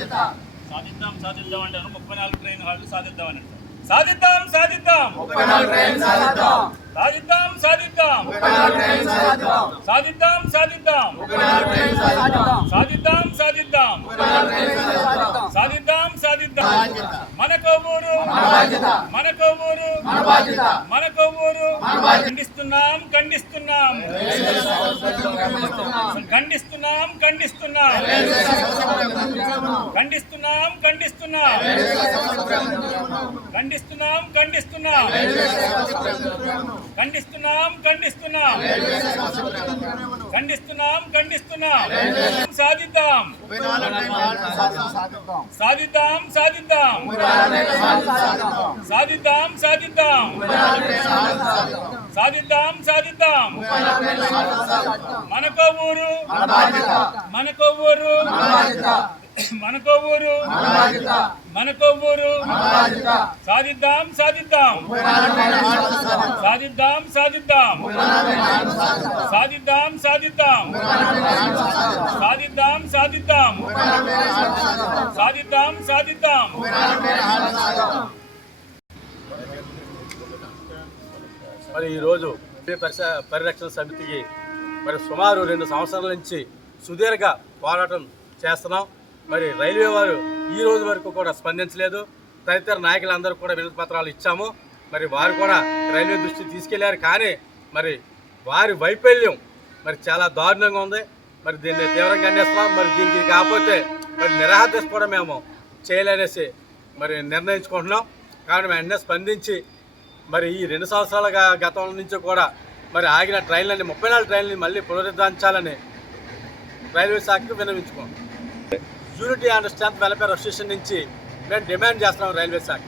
సాధిద్దాం. సాధిద్దాం అంటారు ముప్పై నాలుగు ట్రైన్ హాళ్ళు సాధిద్దాం అని సాధిద్దాం సాధిద్దాం. ముప్పై నాలుగు ట్రైన్ సాధిద్దాం. సాధిద్దాం సాధిద్దాం. ముప్పై నాలుగు ట్రైన్ సాధిద్దాం. సాధిద్దాం సాధిద్దాం. ముప్పై నాలుగు ట్రైన్ సాధిద్దాం. సాధిద్దాం సాధిద్దాం. ముప్పై నాలుగు ట్రైన్ సాధిద్దాం. సాధిద్దాం సాధిద్దాం. బాధ్యత. మనకో ఊరు. మన బాధ్యత. మనకో ఊరు. మన బాధ్యత. మన బాధ్యత. ఖండిస్తున్నాం. ఖండిస్తున్నాం. ఖండిస్తున్నాం ఖండిస్తున్నాం ఖండిస్తున్నాం ఖండిస్తున్నాం ఖండిస్తున్నాం ఖండిస్తున్నాం ఖండిస్తున్నాం ఖండిస్తున్నాం ఖండిస్తున్నాం ఖండిస్తున్నాం సాధిద్దాం. సాధిద్దాం సాధిద్దాం. సాధిద్దాం సాధిద్దాం. సాధిద్దాం సాధిద్దాం. మనకో ఊరు మనకో ఊరు మనకో ఊరు మనకో ఊరు. సాధిద్దాం సాధిద్దాం. సాధిద్దాం సాధిద్దాం. సాధిద్దాం సాధిద్దాం. సాధిద్దాం సాధిద్దాం. సాధిద్దాం సాధిద్దాం సాధిద్దాం మరి ఈరోజు పరిస పరిరక్షణ సమితికి మరి సుమారు రెండు సంవత్సరాల నుంచి సుదీర్ఘ పోరాటం చేస్తున్నాం. మరి రైల్వే వారు ఈ రోజు వరకు కూడా స్పందించలేదు. తదితర నాయకులందరూ కూడా వినతి పత్రాలు ఇచ్చాము. మరి వారు కూడా రైల్వే దృష్టి తీసుకెళ్ళారు. కానీ మరి వారి వైఫల్యం మరి చాలా దారుణంగా ఉంది. మరి దీన్ని తీవ్రంగా ఖండిస్తున్నాం. మరి దీనికి కాకపోతే మరి నిరాహార కూడా మేము చేయలేనేసి మరి నిర్ణయించుకుంటున్నాం. కానీ వెంటనే స్పందించి మరి ఈ రెండు సంవత్సరాలుగా గతం నుంచి కూడా మరి ఆగిన ట్రైన్లని ముప్పై నాలుగు ట్రైన్లని మళ్ళీ పునరుద్ధరించాలని రైల్వే శాఖకు విన్నవించుకోండి. Unity and strength welfare association నుంచి మేము డిమాండ్ చేస్తున్నాం రైల్వే శాఖ.